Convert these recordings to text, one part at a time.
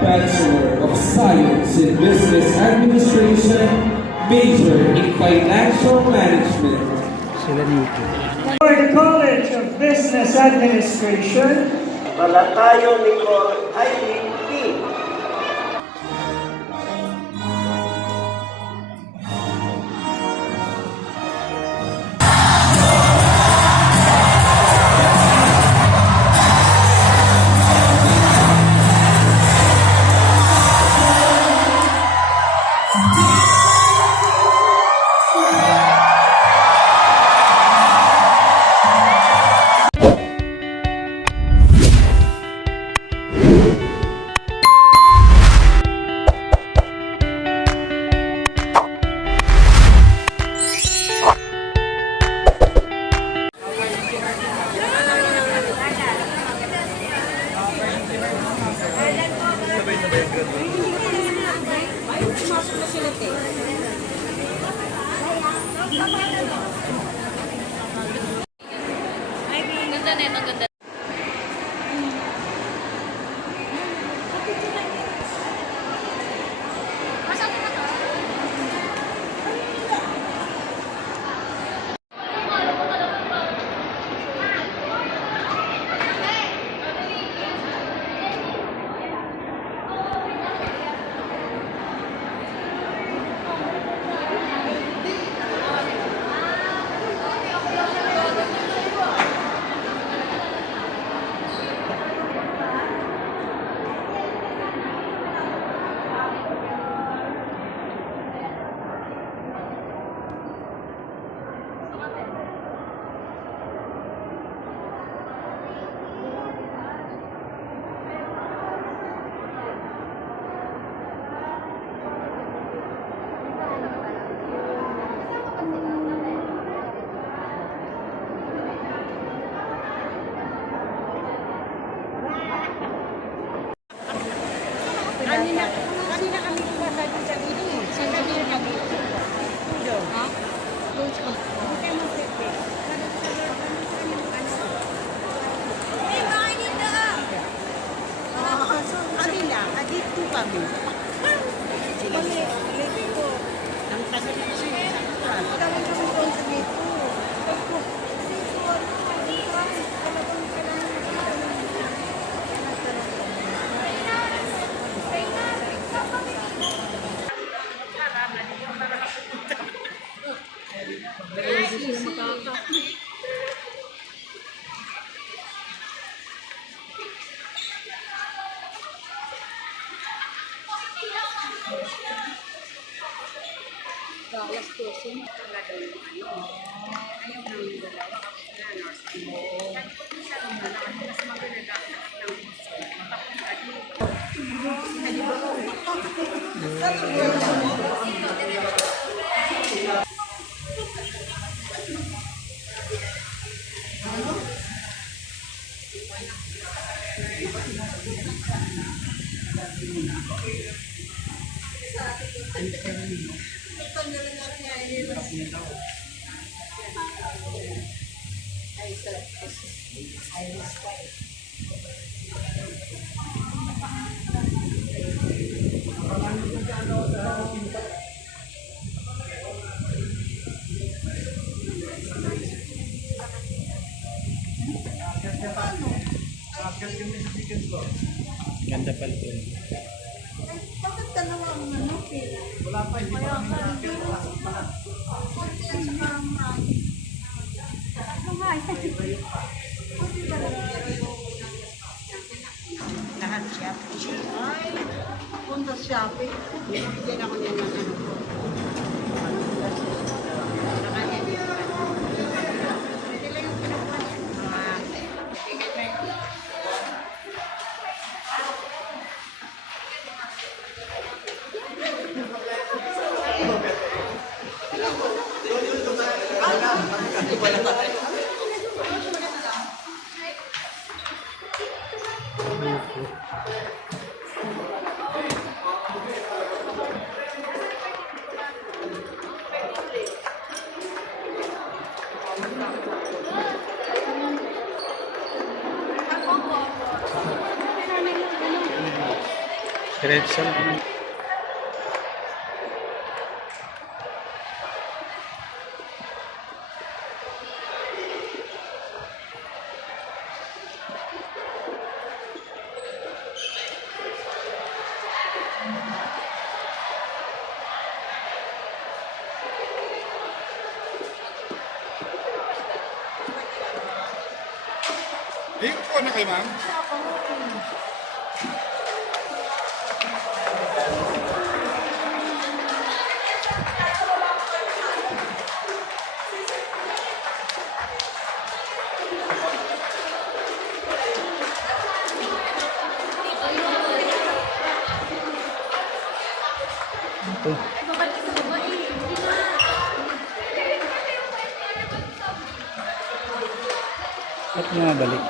Bachelor of Science in Business Administration, major in Financial Management. For the College of Business Administration, Balatayo Nicole Eileen P. Ganda na ito, ganda. Kanina kami pumasad sa video. Saan kami kami? Tudo. Ha? Doon sa hindi mo sete. Kanina, adito kami. Sige. Ang tagal na siya. Kami doon sa dito. Alas 12 wala daw yung ayaw nang dalawa na nurse mo. Kasi siya naman mas maganda ng gusto. Ganda pala ito. Bakit dalawa ang manok eh? Wala pa, hindi pa kami nakakit. Konti yan sa karamay. Lahat siya. Ay, punta shopping. Bigyan ako niya ng ano. Diretso lang. Upo na kayo, ma'am. Ito. Ba't nga balik?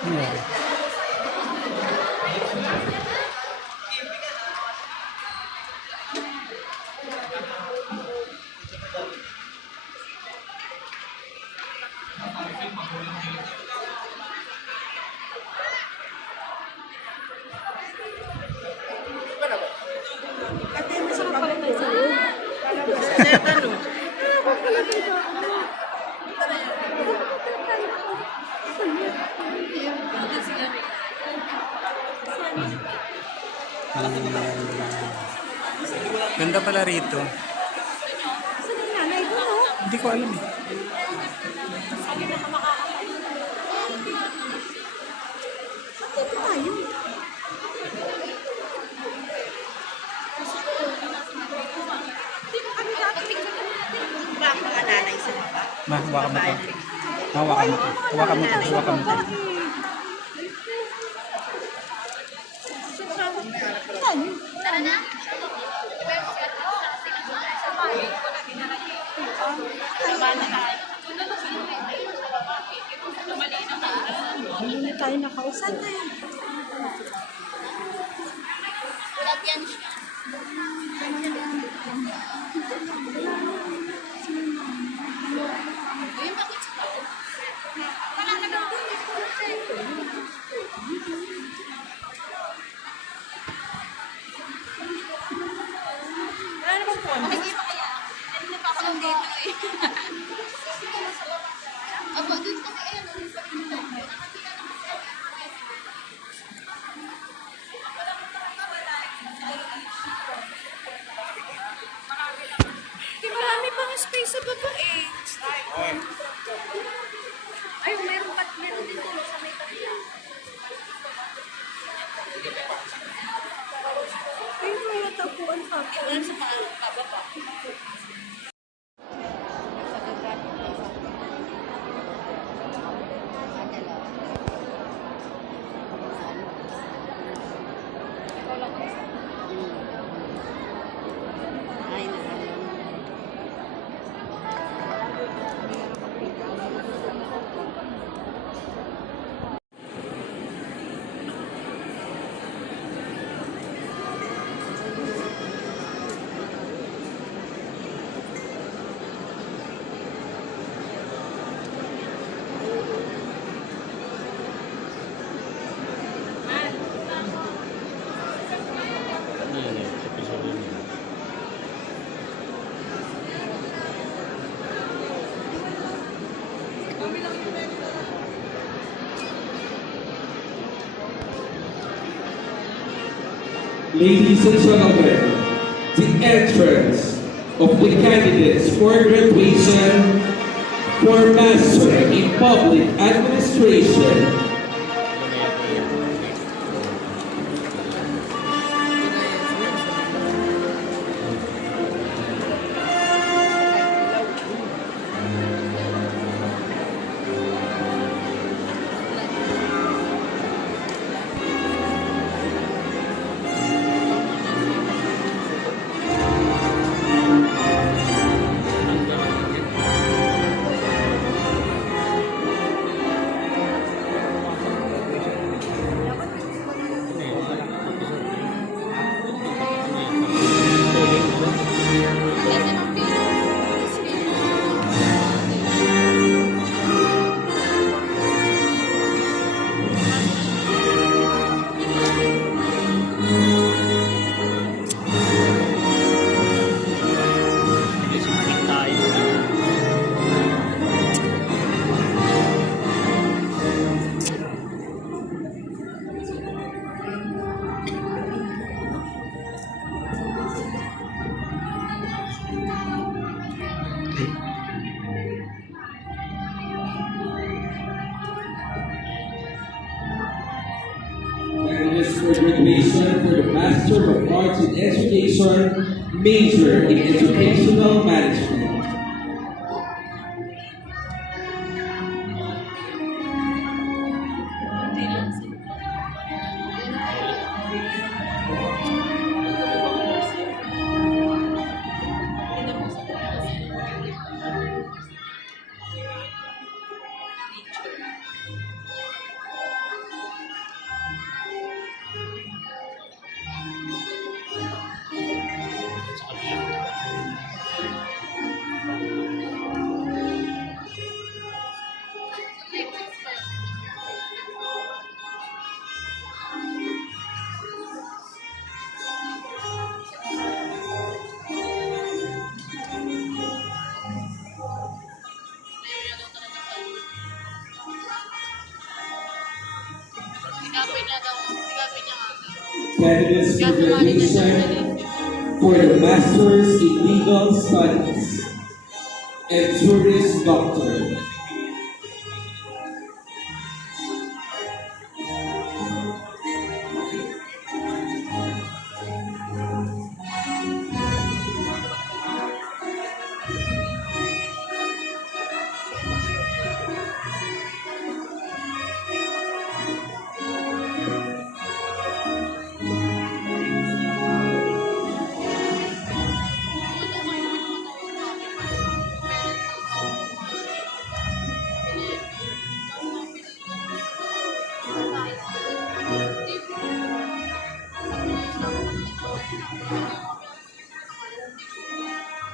Ano nangyari? Ganda pala rito. Hindi ko alam eh. Ma, hawakan mo ito. Hawakan mo ito. Hawakan mo ito. Hawakan mo ito. Tara na. Hindi na tayo nakausap. Lagyan siya. Ayun, bakit siya? Wala na daw. Wala na bang phone? Hindi pa kaya. Hindi pa ako lang dito eh. Aba, doon kasi ayun. Marami pang space sa baba eh. Ay, meron din doon sa may kabila. Ay, may tapuan pa. Meron sa pababa. Ladies and gentlemen, the entrance of the candidates for graduation for Master in Public Administration. Candidates for graduation for the Master of Arts in Education, major in Educational Management. Candidates for graduation for the Masters in Legal Studies and Juris Doctor.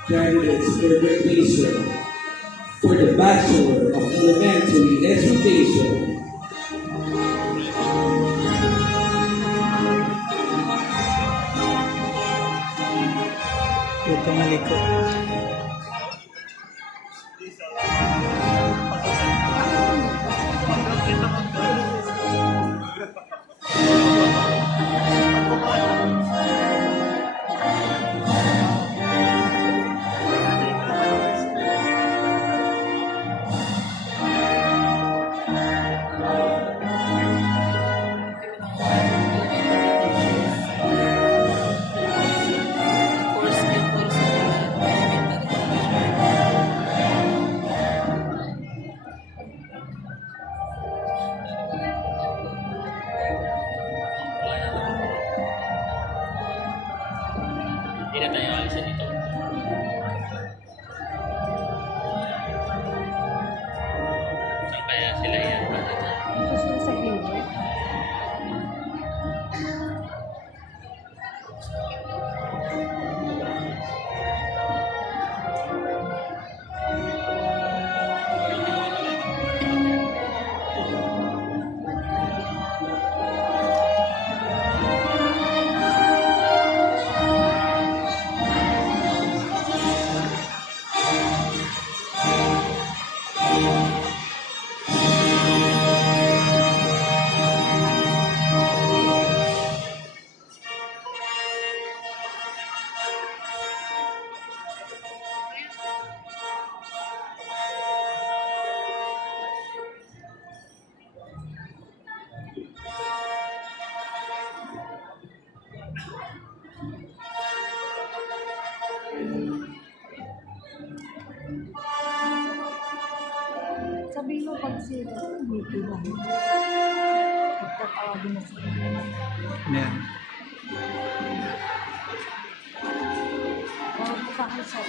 Candidates for graduation for the Bachelor of Elementary Education. Ito maliko. Hindi na tayo alisan dito. Saan kaya sila yan? Gusto sa gilid. Sabihin mo pag sila, hindi ba? Pagkatawagin na sila. Ayan. Sa akin sa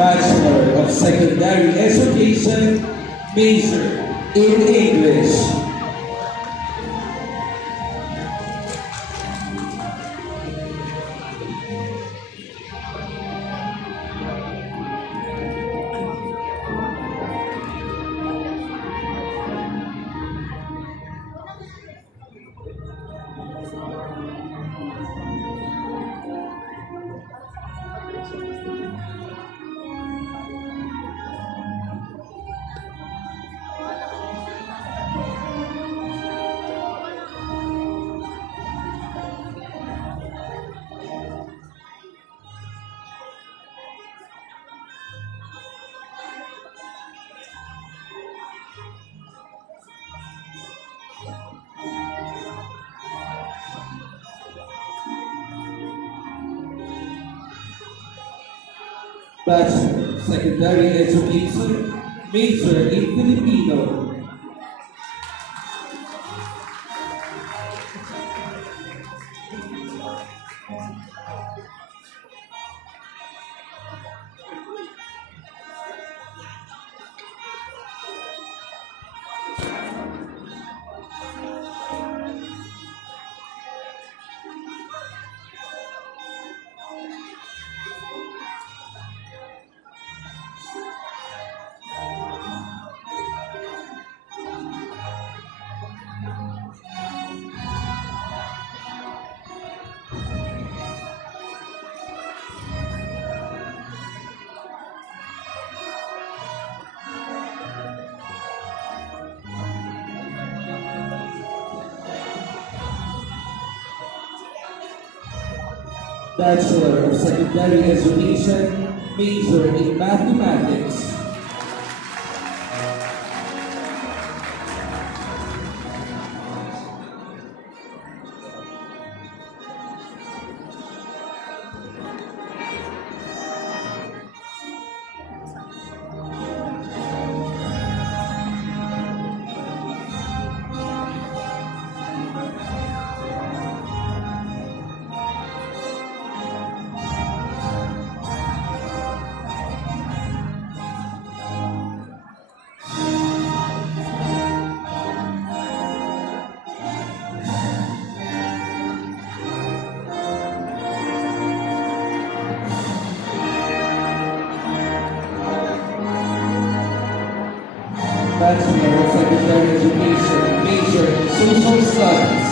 Bachelor of Secondary Education, major in English. Bachelor, Secondary Education, major in Filipino. Bachelor of Secondary Education, major in Mathematics. Bachelor of Secondary Education, major in Social Studies.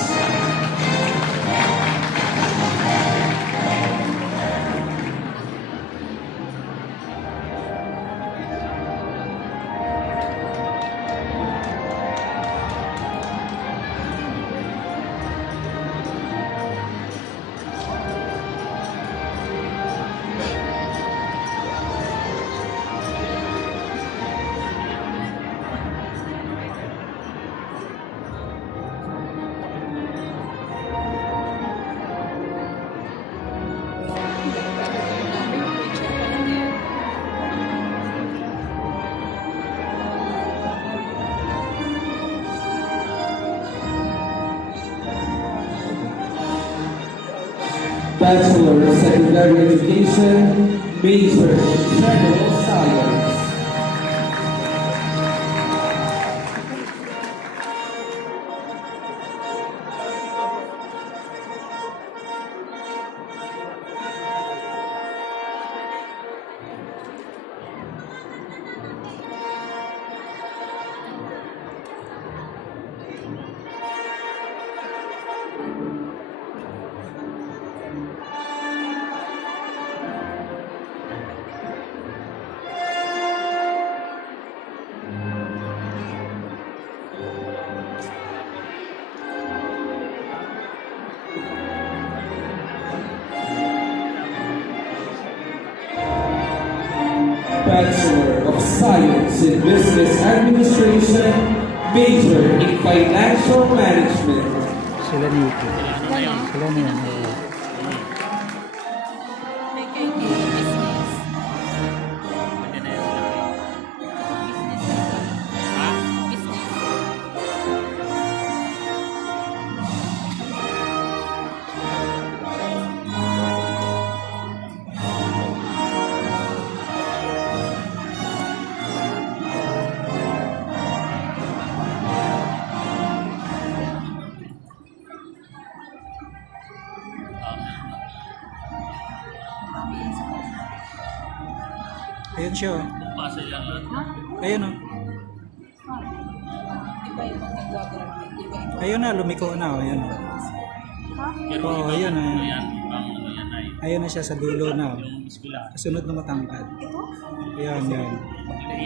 Bachelor of Secondary Education, major in General Science. Bachelor of Science in Business Administration, major in Financial Management. Sila dito. Sila na yan. May kay business. Pwede na yan sila. Ha? Business. Ayun siya. Oh. Pasa lang yun. Ayun o. Iba yung nag-graduate. Iba. Ayun na, lumiko na. Oh. Ayun. Pero Oo, ayun na. yan. Ibang ano yan ay. Ayun na siya sa dulo na. Oh. Yung eskwela. Kasunod na matangkad. Ayun, yan.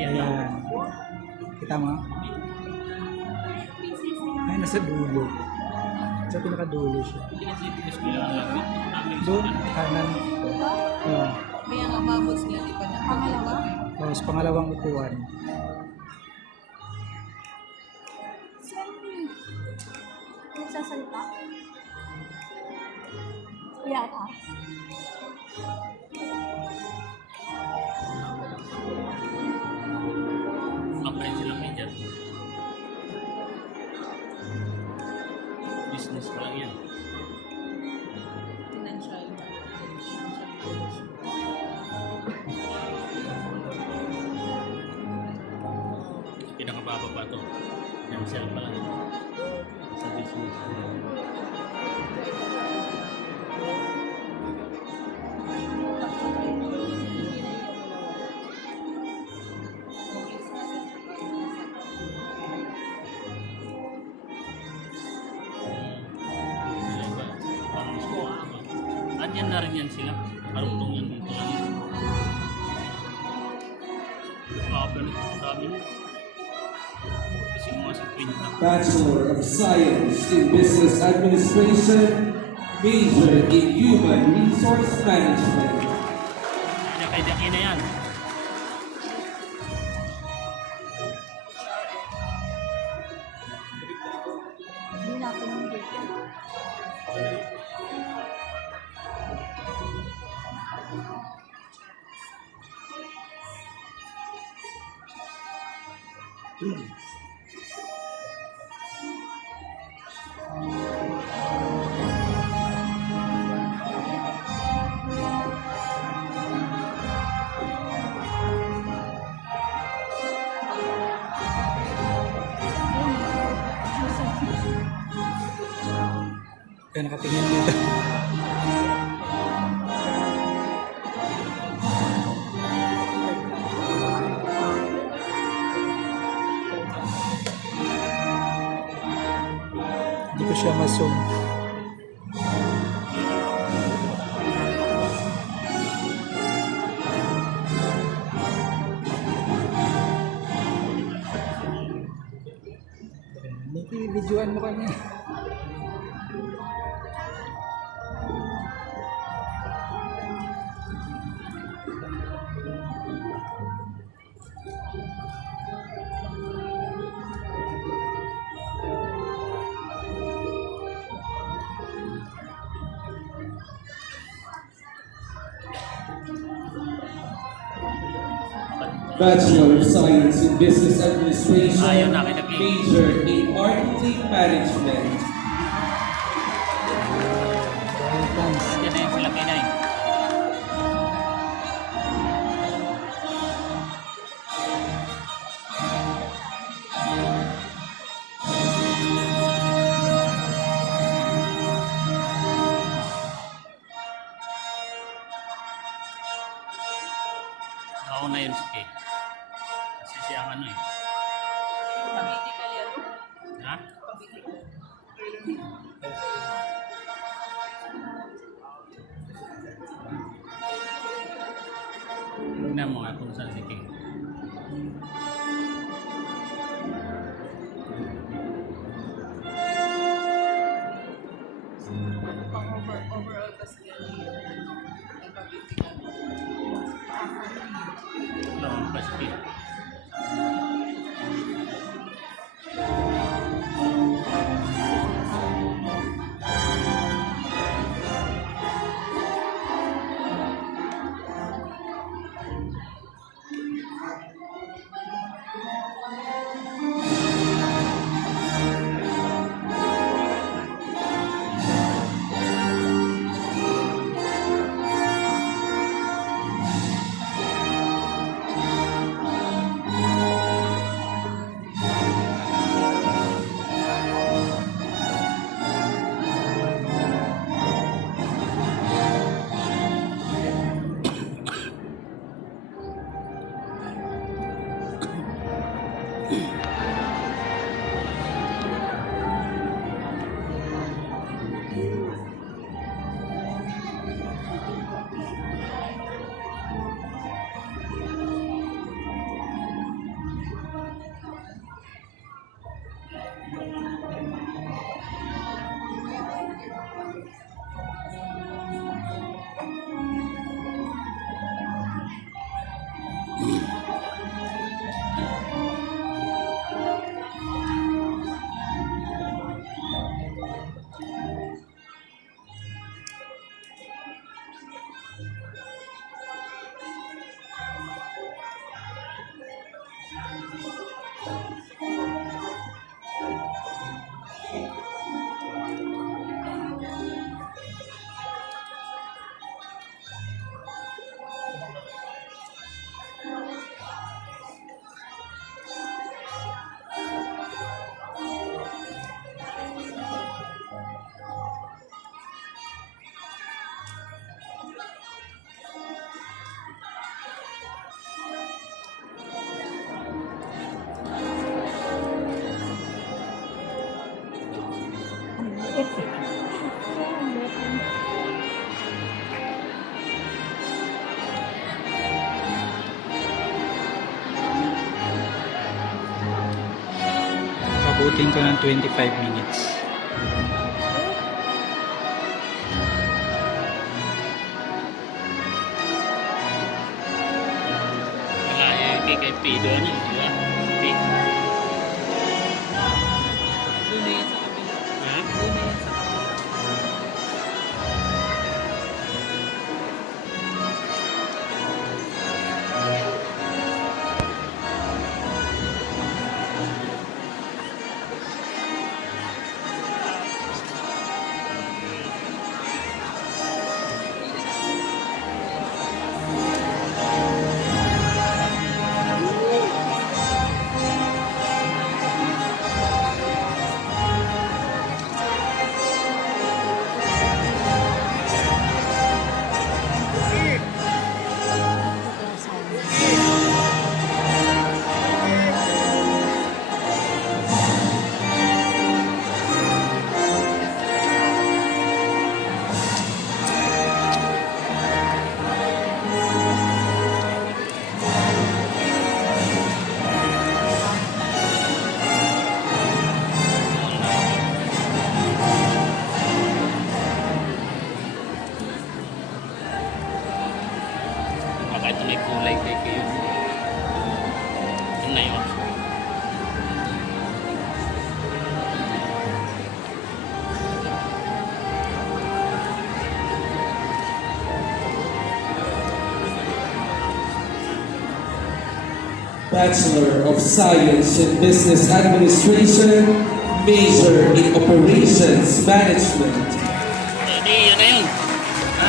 Yan lang. Ayan. Kita mo? Ay, nasa dulo. Sa pinakadulo siya. Hindi kasi yung eskwela ang lapit. Doon, kanan. Oo. May ang amamots niya, di ba na? Pangalawa? Oh, sa pangalawang upuan. Nagsasalita? Yata. Cancel pa lang. Sa business. Sila ba? Parang gusto ko. Andyan na rin yan sila. Karugtong yan dito lang yan. Makapalit ang dami. Kasi mga si Quinta. Bachelor of Science in Business Administration, major in Human Resource Management. Daki na yan. Hindi na ako nung dito. Kaya nakatingin dito. Hindi ko siya ma-zoom. Niki, videoan mo kami. Bachelor of Science in Business Administration, Ayaw na, kinagli. major in Marketing Management. Andyan na yung sila kinay. Ako na yun si Kay. Kasi siya ang ano eh. Political yan. Ha? Tignan mo nga kung saan si Kay. Pang overall kasi yan. Nagpa-political. Wala akong pasti. Pabutin ko ng 25 minutes. Wala kay Pido niya, di ba? Doon na yan sa kabila. Ha? Doon na yan sa kabila. Baka ito may kulay kay kayo. Ito na yun. Bachelor of Science in Business Administration, major in Operations Management. Hindi, yan na yun. Ha?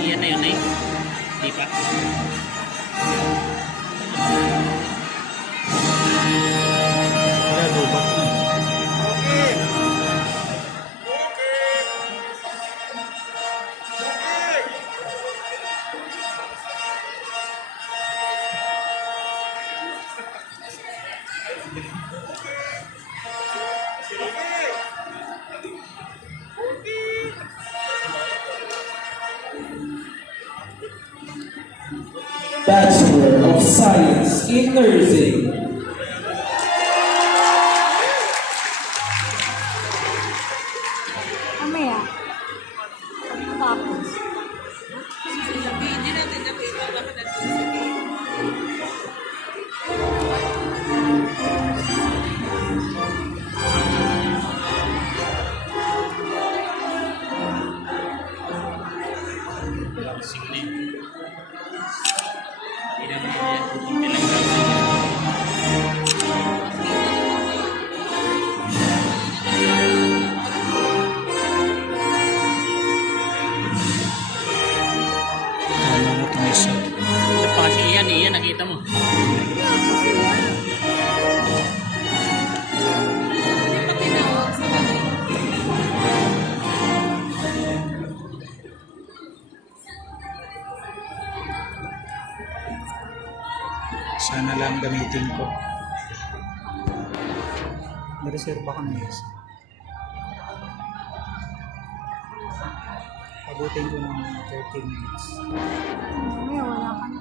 Yan na yun, eh. Di pa. Wala, lubak na. Bachelor of Science in Nursing. Mamaya. Tapos. Hindi natin nakita baka nandun sa gate. Lasing na yun. Hindi naman yan. Kunti lang lasing. Tama na itong isa. Ito pa kasi yan, yan nakita mo. Hindi pa tinawag sa gate. Sana lang gamitin ko. Nareserva ko na isa. Pabutin ko ng 30 minutes. Mamaya wala ka na.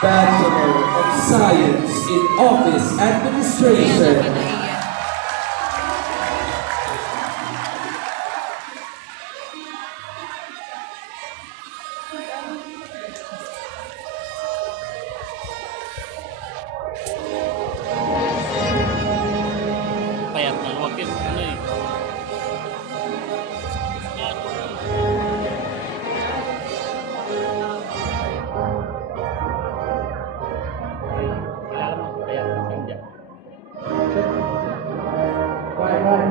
Bachelor of Science in Office Administration. Payat na, huwag yung ano eh. Kilala mo si Payat sa India. Bye-bye.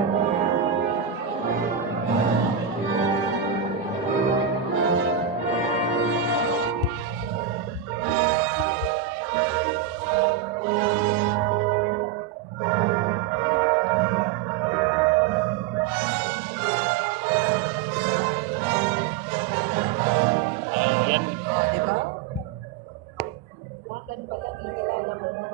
Yan. Di ba? Makan pala kilala mo na.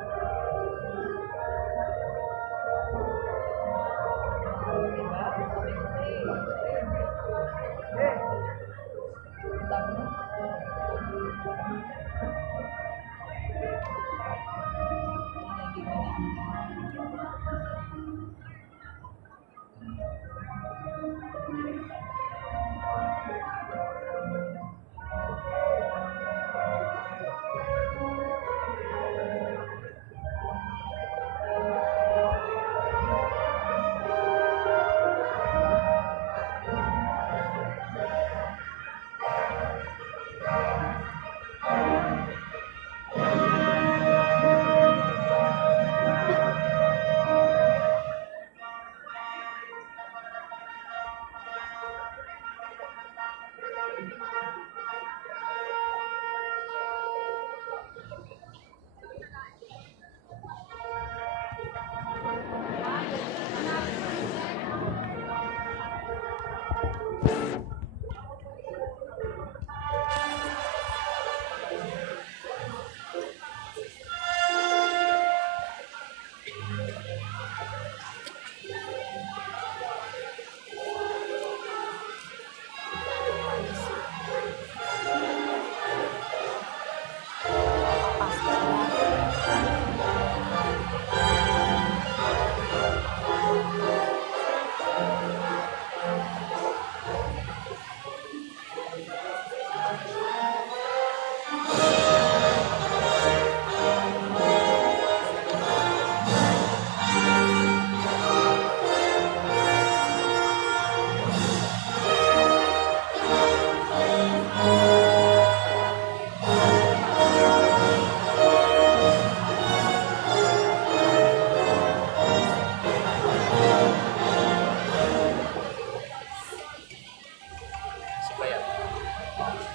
Si Payat.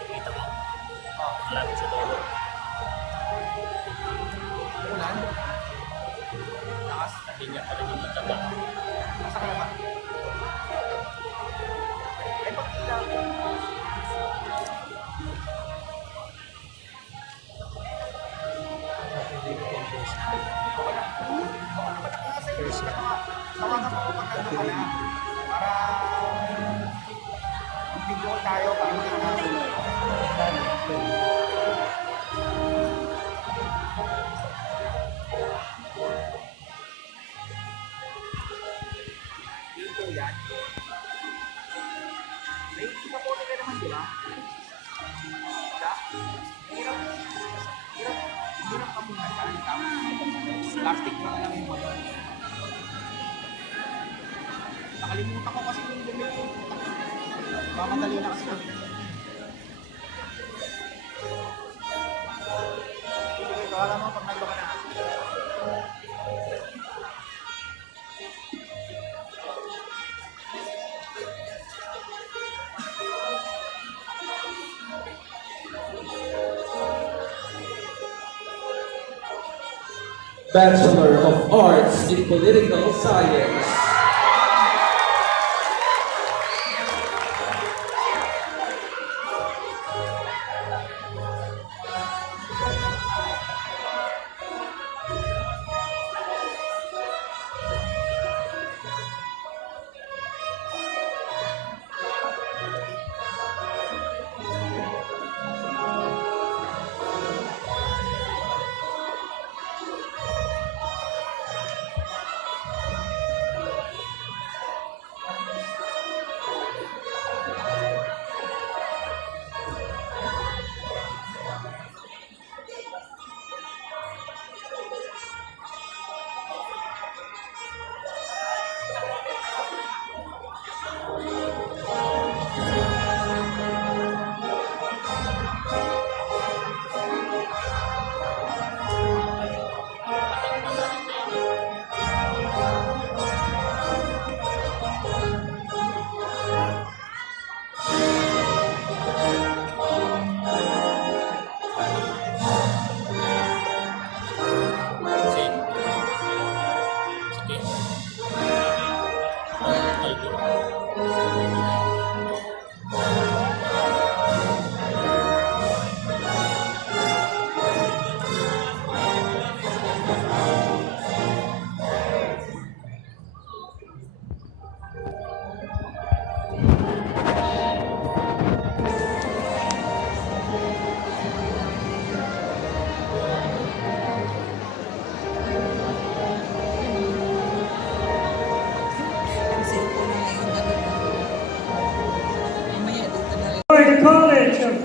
Kita mo. Malapit sa dulo. Hindi niya pa rin yung mataba. Plastic na lang yung mga. Nakalimutan ko kasi yung bumili. Mamadali na kasi kami. Sige, kawala mo pag naglaba na. Bachelor of Arts in Political Science.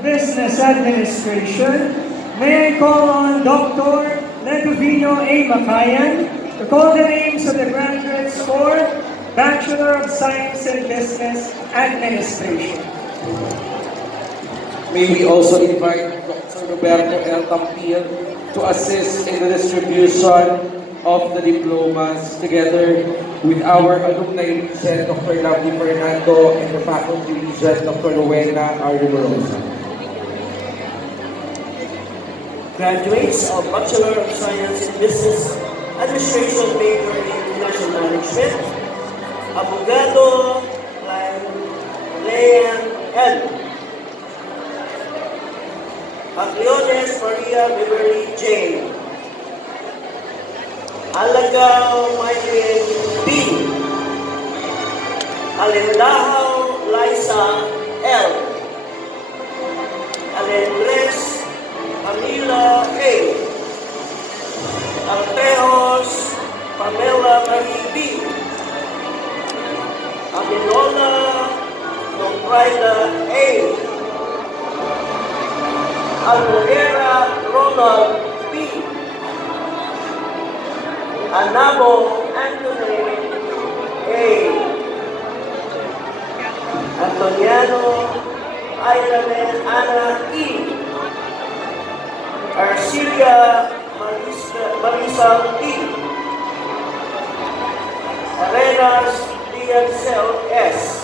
Business Administration, may I call on Dr. Letovino A. Macayan to call the names of the graduates for Bachelor of Science in Business Administration. May we also invite Dr. Roberto L. Tampil to assist in the distribution of the diplomas together with our alumni regent, Dr. Lovely Fernando, and the faculty regent, Dr. Rowena R. Rosa. Graduates of Bachelor of Science in Business Administration major in Financial Management, Abogado Leon L. Pagliones Maria Beverly J. Alagaw Maylin B. Alendahaw Liza L. Alendres Camila A. Artejos Pamela Marie B. Aminola Nombrida A. Almoguera Ronald B. Anabo Anthony A. Antoniano Irene Ana E. Arcilia Marisa D. Arenas Diancel S.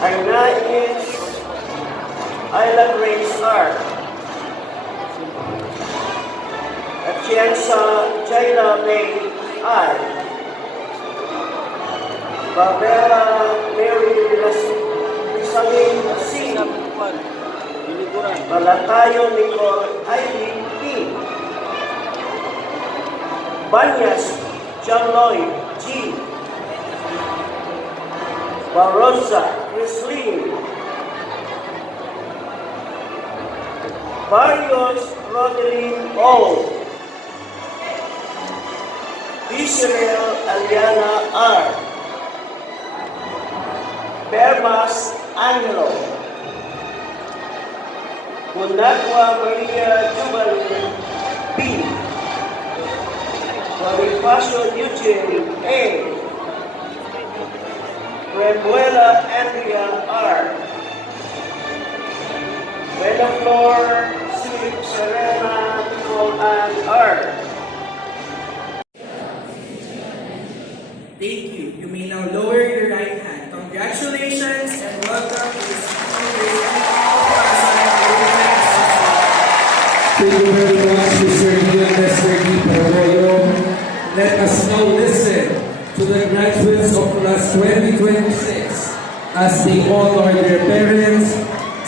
Arna is Ayla Grace R. Atienza Jayla May I. Barbera Mary Lisamin C. Balatayo Nicole Eileen P. Banyas John Lloyd G. Barossa Chrislene. Barrios Rodeline O. Israel Aliana R. Bermas Angelo. Bunagua Maria Jubalin B. Bonifacio Eugene A. Rebuela Andrea R. Benaflor Serena Nicole Ann R. Thank you. You may now lower your right hand. Congratulations and welcome to the School Thank you very much, Mr. Ian Nestorgi Arroyo. Let us now listen to the graduates of class 2026 as they honor their parents,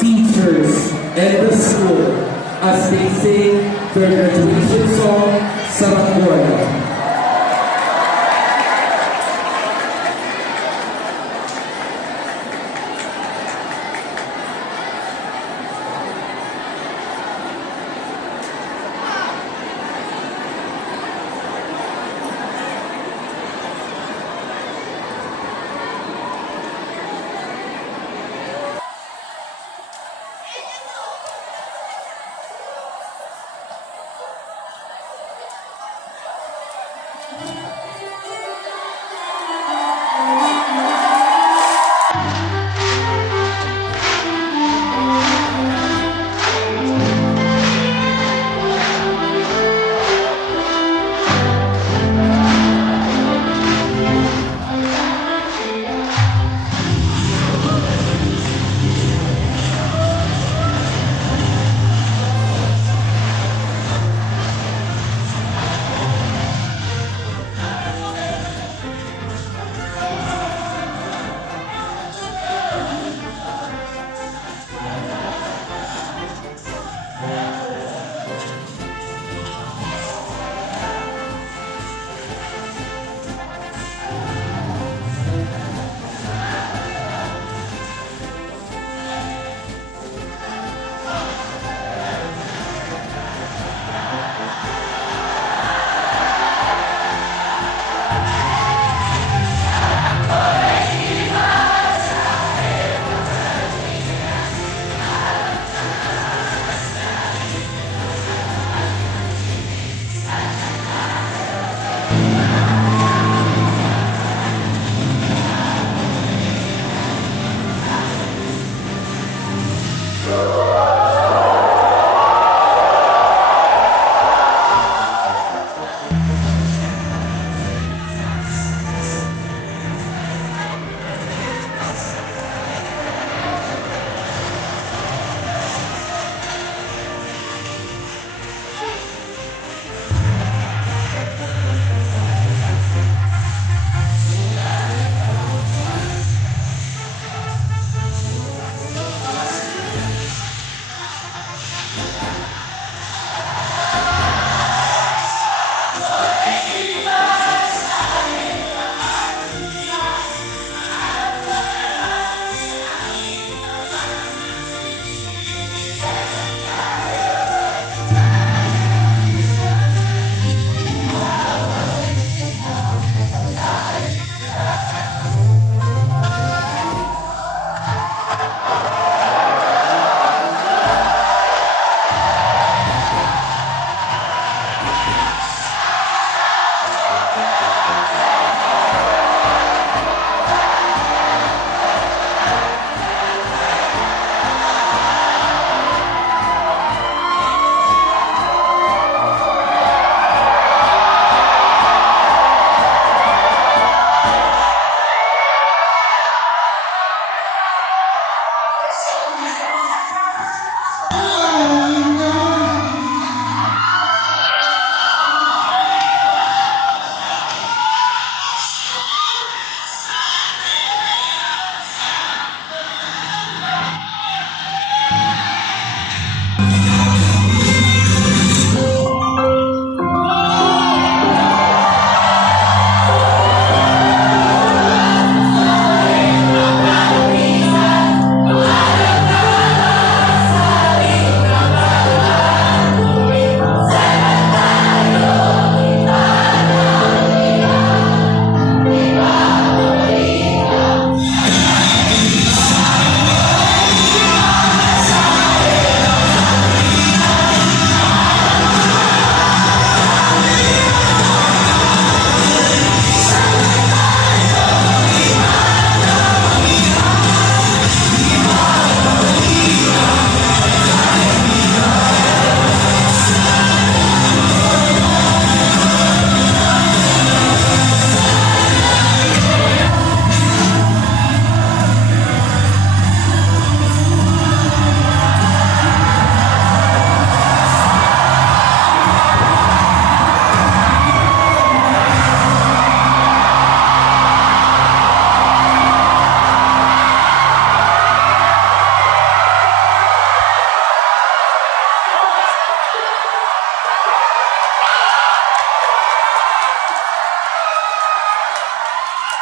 teachers, and the school as they sing their graduation song, Saranggola.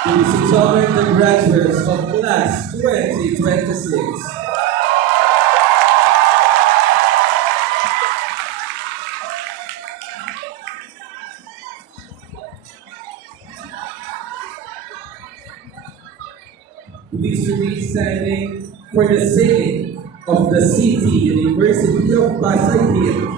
Ladies and gentlemen, the graduates of class 2026. Please remain standing for the singing of the City University of Pasay Hill.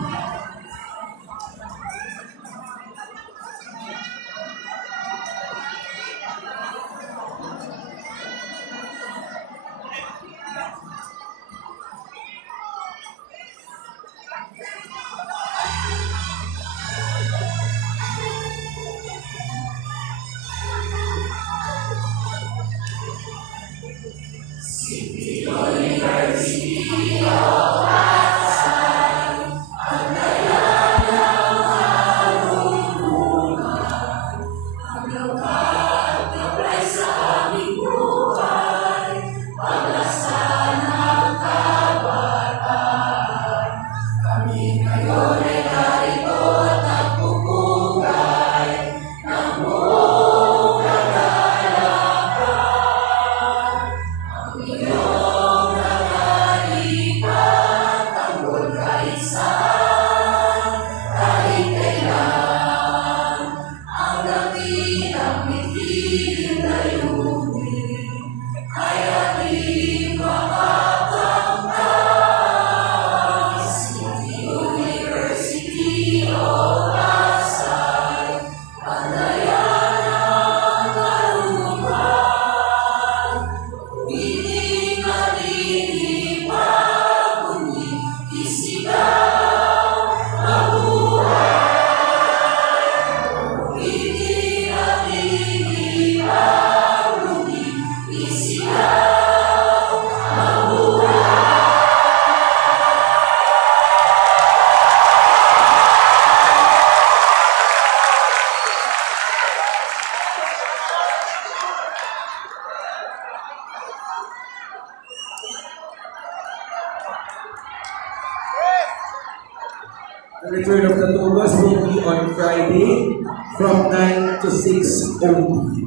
The return of the Togas will be on Friday from 9 to 6 only.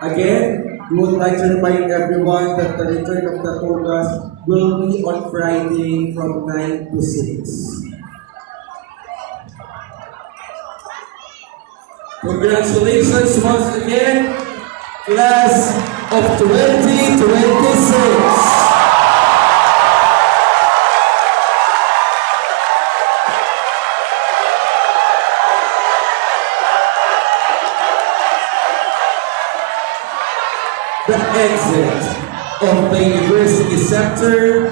Again, we would like to remind everyone that the return of the Togas will be on Friday from 9 to 6. Congratulations once again, class of 2026. The exit of the university sector,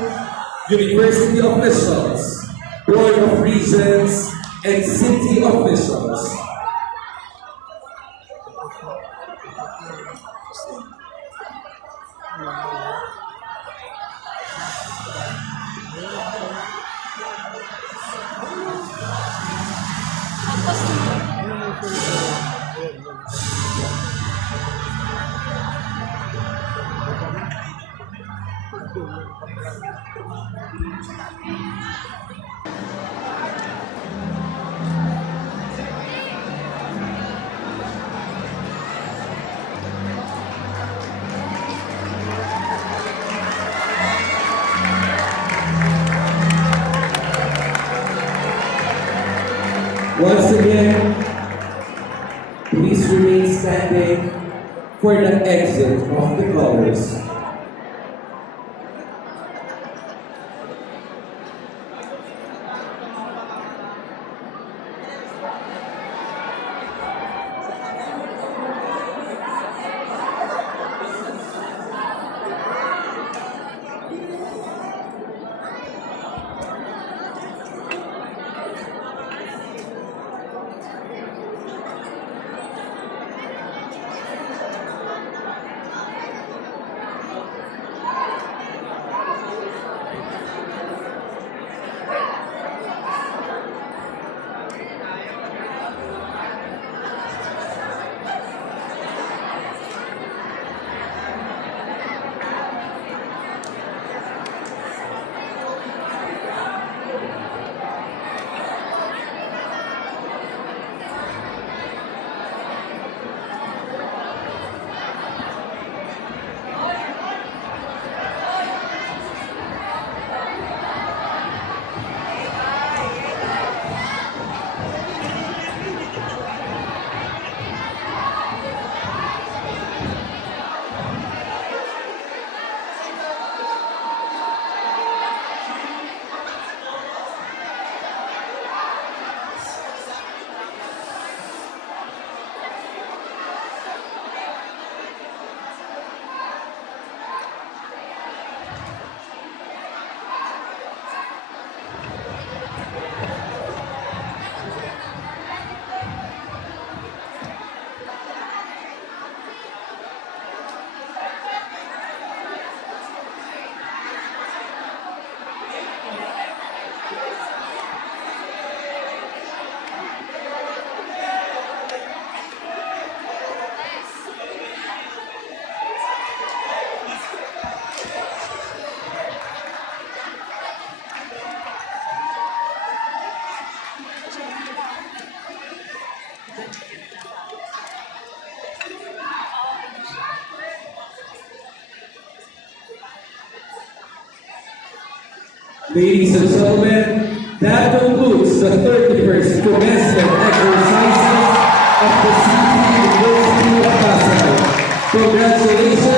university officials, board of regents, and city officials. Once again, please remain standing for the exit of the colors. Ladies and gentlemen, that concludes the 31st commencement exercises of the City University of Pasay. Congratulations